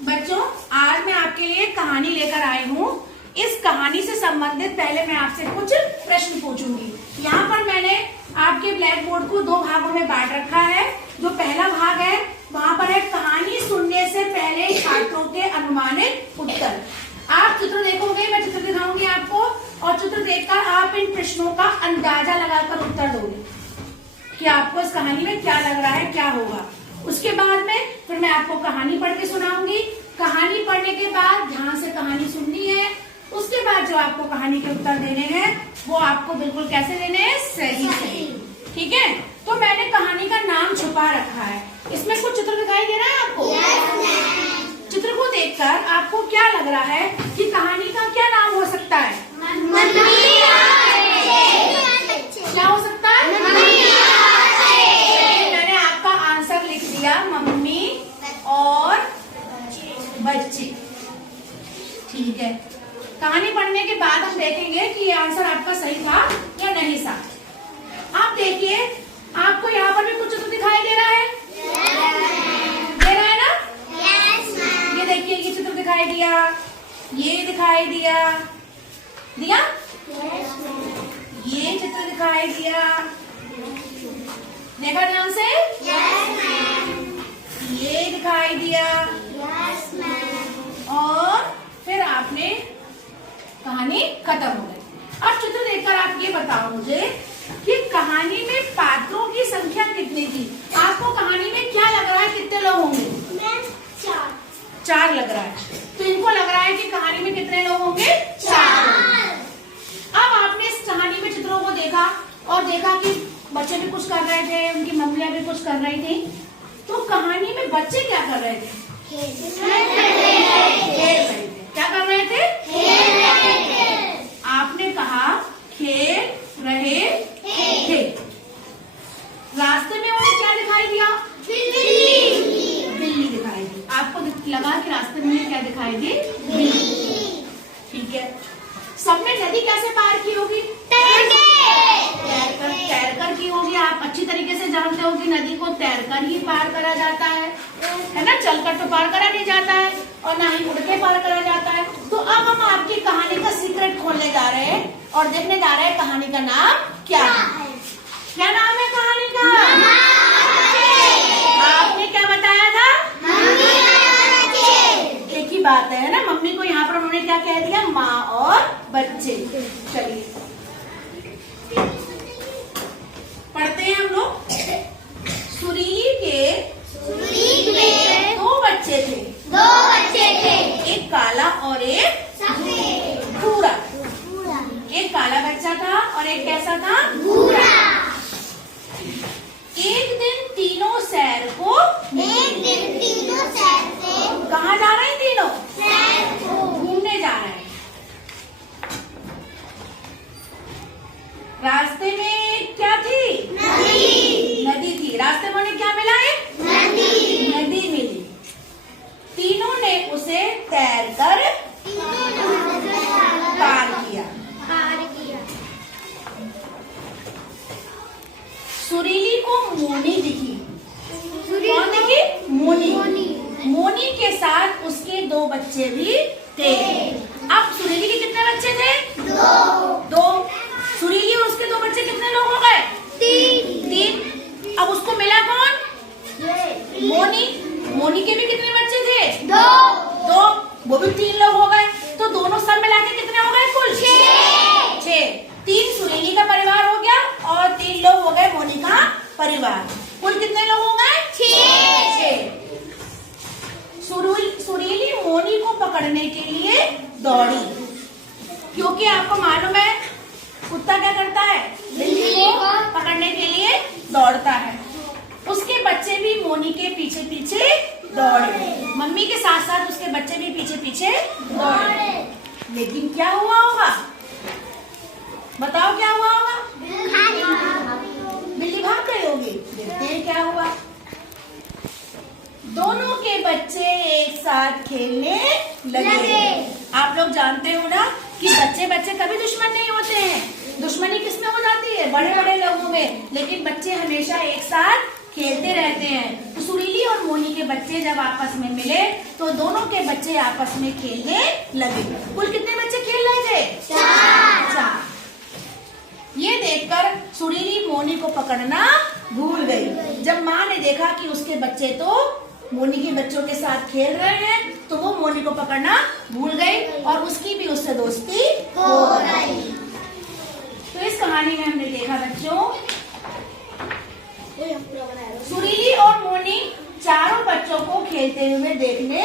बच्चों, आज मैं आपके लिए कहानी लेकर आई हूँ। इस कहानी से संबंधित पहले मैं आपसे कुछ प्रश्न पूछूंगी। यहाँ पर मैंने आपके ब्लैक बोर्ड को दो भागों में बांट रखा है। जो पहला भाग है वहाँ पर है कहानी सुनने से पहले छात्रों के अनुमानित उत्तर। आप चित्र देखोगे, मैं चित्र दिखाऊंगी आपको, और चित्र देखकर आप इन प्रश्नों का अंदाजा लगाकर उत्तर दोगे कि आपको इस कहानी में क्या लग रहा है, क्या होगा। उसके बाद में फिर मैं आपको कहानी पढ़ के सुनाऊंगी। कहानी पढ़ने के बाद जहाँ से कहानी सुननी है, उसके बाद जो आपको कहानी के उत्तर देने हैं वो आपको बिल्कुल कैसे देने हैं, सही सही। ठीक है, तो मैंने कहानी का नाम छुपा रखा है। इसमें कुछ चित्र दिखाई दे रहा है आपको? चित्र को देखकर आपको क्या लग रहा है कि कहानी का क्या नाम हो सकता है? क्या हो सकता है? मैंने आपका आंसर लिख दिया, मम्मी और बच्चे। ठीक है, कहानी पढ़ने के बाद हम देखेंगे कि ये आंसर आपका सही था या नहीं था। आप देखिए, आपको यहाँ पर भी कुछ चित्र दिखाई दे रहा है? दे रहा है ना? ये देखिए, ये चित्र दिखाई दिया, ये दिखाई दिया, दिया? ये चित्र दिखाई दिया, देखा ध्यान से? ये दिखाई दिया, और फिर आपने कहानी खत्म हो गई। अब चित्र देखकर आप ये बताओ मुझे कि कहानी में पात्रों की संख्या कितनी थी? आपको कहानी में क्या लग रहा है, कितने लोग होंगे? 4 लग रहा है। तो इनको लग रहा है कि कहानी में कितने लोग होंगे? 4। अब आपने इस कहानी में चित्रों को देखा और देखा कि बच्चे भी कुछ कर रहे थे, उनकी मम्मियां भी कुछ कर रही थी। तो कहानी में बच्चे क्या कर रहे थे? खेल रहे थे। क्या कर रहे थे? खेल रहे थे। आपने कहा खेल रहे थे। रास्ते में उन्हें क्या दिखाई दिया? बिल्ली दिखाई दी। आपको लगा कि रास्ते में उन्हें क्या दिखाई दी? बिल्ली। ठीक है, सबने नदी कैसे पार की होगी? तैरकर की होगी। आप अच्छी तरीके से जानते हो कि नदी को तैरकर ही पार करा जाता है ना? चलकर तो पार करा नहीं जाता है, और ना ही उड़ के पार करा जाता है। तो अब हम आपकी कहानी का सीक्रेट खोलने जा रहे हैं और देखने जा रहे हैं कहानी का नाम क्या है। क्या नाम है कहानी का? आपने क्या बताया था? एक ही बात है ना? मम्मी को यहाँ पर उन्होंने क्या कह दिया? माँ और बच्चे। चलिए पढ़ते हैं हम लोग। सुरीली के 2 बच्चे थे। एक काला और एक भूरा। एक काला बच्चा था और एक कैसा था? भूरा। एक दिन तीनों सैर को कहाँ जा रहे हैं? तीनों घूमने जा रहे हैं। रास्ते में क्या थी? नदी थी। रास्ते में उन्हें क्या मिला? नदी मिली। तीनों ने उसे तैरकर पार किया। सुरीली को मोनी दिखी। कौन दिखी? मोनी के साथ उसके 2 बच्चे भी थे। अब सुरीली के कितने बच्चे थे? 2। सुरीली और उसके 2 बच्चे कितने लोग हो गए? 3। अब उसको मिला कौन? मोनी के भी कितने बच्चे थे? 2। वो भी 3 लोग हो गए। तो दोनों सब मिला के कितने हो गए कुल? 6। 3 सुरीली का परिवार हो गया और 3 लोग हो गए मोनी का परिवार। कुल कितने लोग हो गए? 6। सुरीली मोनी को पकड़ने के लिए दौड़ी, क्योंकि आपको मालूम है कुत्ता क्या करता है? बिल्ली को पकड़ने के लिए दौड़ता है। उसके बच्चे भी मोनी के पीछे पीछे दौड़े। मम्मी के साथ साथ उसके बच्चे भी पीछे पीछे दौड़े। लेकिन क्या हुआ होगा? बताओ क्या हुआ होगा? बिल्ली भाग गई होगी। देखते हैं क्या हुआ। दोनों के बच्चे एक साथ खेलने लगे। आप लोग जानते हो ना कि बच्चे कभी दुश्मन नहीं होते हैं। दुश्मनी किसमें हो जाती है? बड़े बड़े लोगों में। लेकिन बच्चे हमेशा एक साथ खेलते रहते हैं। तो सुरीली और मोनी के बच्चे जब आपस में मिले तो दोनों के बच्चे आपस में खेलने लगे। कुल कितने बच्चे खेल रहे थे? 4। ये देखकर सुरीली मोनी को पकड़ना भूल गई। जब माँ ने देखा कि उसके बच्चे तो मोनी के बच्चों के साथ खेल रहे हैं तो वो मोनी को पकड़ना भूल गई और उसकी भी उससे दोस्ती हो गई। तो इस कहानी में हमने देखा बच्चों, सुरीली और मोनी चारों बच्चों को खेलते हुए देखने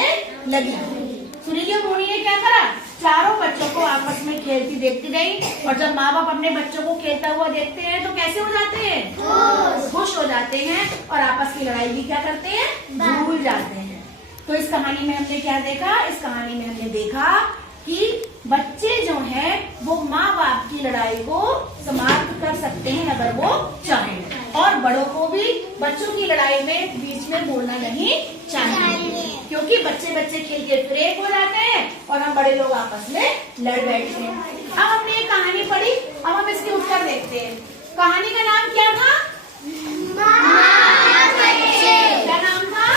लगी। सुरीली और मोनी ने क्या करा? चारों बच्चों को आपस में खेलती देखती रही। और जब माँ बाप अपने बच्चों को खेलता हुआ देखते हैं तो कैसे हो जाते हैं? खुश हो जाते हैं और आपस की लड़ाई भी क्या करते हैं? भूल जाते हैं। तो इस कहानी में हमने क्या देखा? इस कहानी में हमने देखा कि बच्चे जो हैं वो माँ बाप की लड़ाई को समाप्त कर सकते हैं अगर वो चाहें, और बड़ों को भी बच्चों की लड़ाई में बीच में बोलना नहीं चाहिए, क्योंकि बच्चे बच्चे खेल के फिर एक हो जाते हैं और हम बड़े लोग आपस में लड़ बैठते हैं। अब हमने ये कहानी पढ़ी, अब हम इसके उत्तर देखते हैं। कहानी का नाम क्या था? क्या नाम था?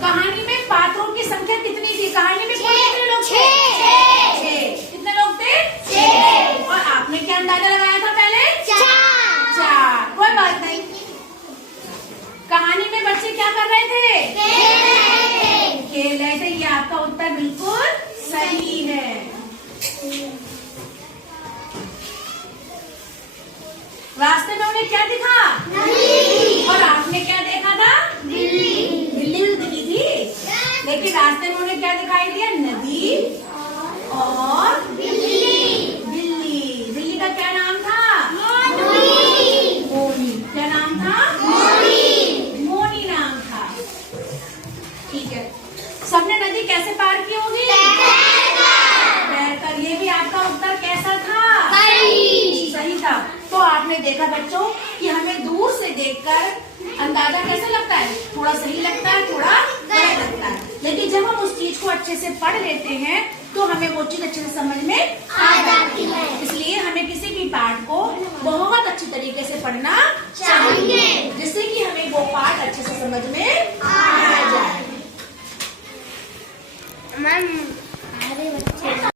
कहानी में पात्रों की संख्या कितनी थी? कहानी में कितने लोग थे? 6। कितने लोग थे? 6। और आपने क्या अंदाजा लगाया था पहले? 4। कोई बात नहीं। कहानी में बच्चे क्या कर रहे थे? खेल रहे थे। ये आपका उत्तर बिल्कुल सही है। रास्ते में उन्हें क्या दिखा? और आपने क्या देखा था? बिल्ली भी दिखी थी, लेकिन रास्ते में उन्हें क्या दिखाई दिया? नदी और बिल्ली। बिल्ली का क्या नाम था? मोनी। क्या नाम था? मोनी नाम था। ठीक है। सबने नदी कैसे पार की होगी? तैरकर। ये भी आपका उत्तर कैसा था? सही था। तो आपने देखा बच्चों कि हमें दूर से देखकर अंदाजा कैसा लगता है? थोड़ा सही लगता है, थोड़ा गलत लगता है, लेकिन जब हम उस चीज को अच्छे से पढ़ लेते हैं तो हमें वो चीज अच्छे से समझ में आ जाती है। इसलिए हमें किसी भी पाठ को बहुत अच्छी तरीके से पढ़ना चाहिए, जिससे कि हमें वो पाठ अच्छे से समझ में आ जाए।